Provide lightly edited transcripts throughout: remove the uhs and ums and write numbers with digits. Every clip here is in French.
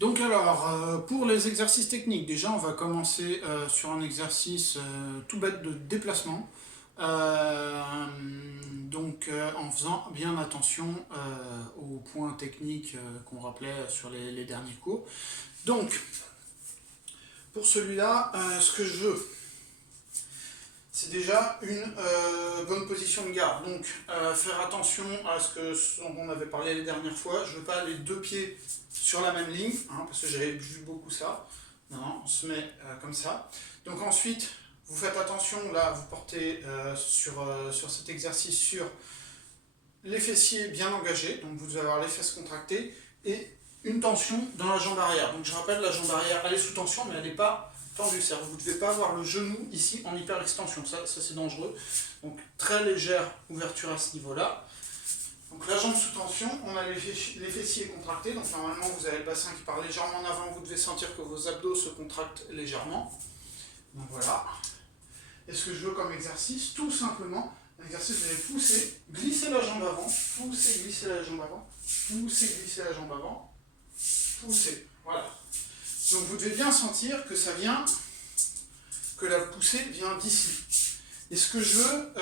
Donc alors, pour les exercices techniques, déjà on va commencer sur un exercice tout bête de déplacement. En faisant bien attention aux points techniques qu'on rappelait sur les derniers cours. Donc, pour celui-là, ce que je veux, c'est déjà une bonne position de garde. Donc, faire attention à ce dont on avait parlé les dernières fois. Je ne veux pas les deux pieds sur la même ligne, parce que j'avais vu beaucoup ça. Non, on se met comme ça. Donc ensuite, vous faites attention, là, vous portez sur cet exercice sur les fessiers bien engagés. Donc vous devez avoir les fesses contractées et une tension dans la jambe arrière. Donc je rappelle, la jambe arrière, elle est sous tension, mais elle n'est pas tendue. C'est-à-dire que vous ne devez pas avoir le genou ici en hyper-extension. Ça c'est dangereux. Donc très légère ouverture à ce niveau-là. Donc la jambe sous tension, on a les fessiers contractés, donc normalement vous avez le bassin qui part légèrement en avant, vous devez sentir que vos abdos se contractent légèrement. Donc voilà. Et ce que je veux comme exercice, tout simplement, l'exercice vous allez pousser, glisser la jambe avant, pousser, glisser la jambe avant, pousser, glisser la jambe avant, pousser. Voilà. Donc vous devez bien sentir que ça vient, que la poussée vient d'ici. Et ce que je veux,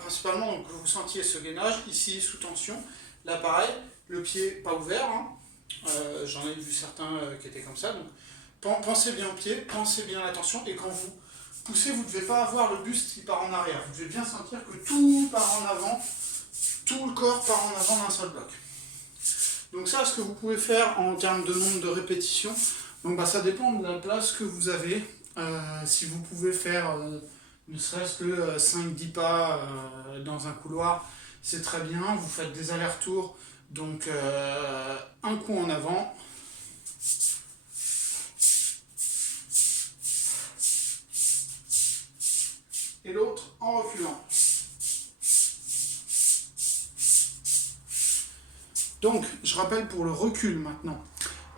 principalement, donc, que vous sentiez ce gainage, ici sous tension, là pareil, le pied pas ouvert, j'en ai vu certains qui étaient comme ça, donc pensez bien au pied, pensez bien à la tension, et quand vous poussez, vous ne devez pas avoir le buste qui part en arrière, vous devez bien sentir que tout part en avant, tout le corps part en avant d'un seul bloc. Donc ça, ce que vous pouvez faire en termes de nombre de répétitions, donc ça dépend de la place que vous avez, si vous pouvez faire... ne serait-ce que 5-10 pas dans un couloir, c'est très bien. Vous faites des allers-retours, donc un coup en avant. Et l'autre en reculant. Donc, je rappelle pour le recul maintenant.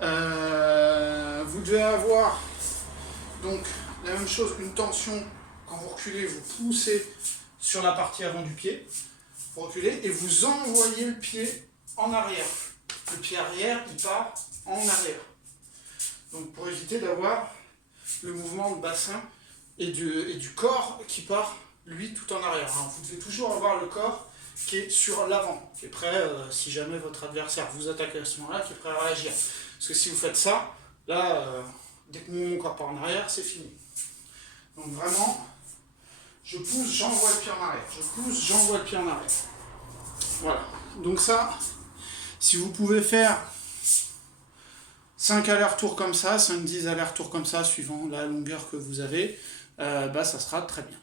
Vous devez avoir donc la même chose, une tension. Quand vous reculez, vous poussez sur la partie avant du pied, vous reculez et vous envoyez le pied en arrière. Le pied arrière, il part en arrière. Donc pour éviter d'avoir le mouvement de bassin et du corps qui part, lui, tout en arrière. Alors, vous devez toujours avoir le corps qui est sur l'avant, qui est prêt, si jamais votre adversaire vous attaque à ce moment-là, qui est prêt à réagir. Parce que si vous faites ça, là, dès que mon corps part en arrière, c'est fini. Donc vraiment... je pousse, j'envoie le pied en arrière. Je pousse, j'envoie le pied en arrière. Voilà. Donc ça, si vous pouvez faire 5 allers-retours comme ça, 5-10 allers-retours comme ça, suivant la longueur que vous avez, ça sera très bien.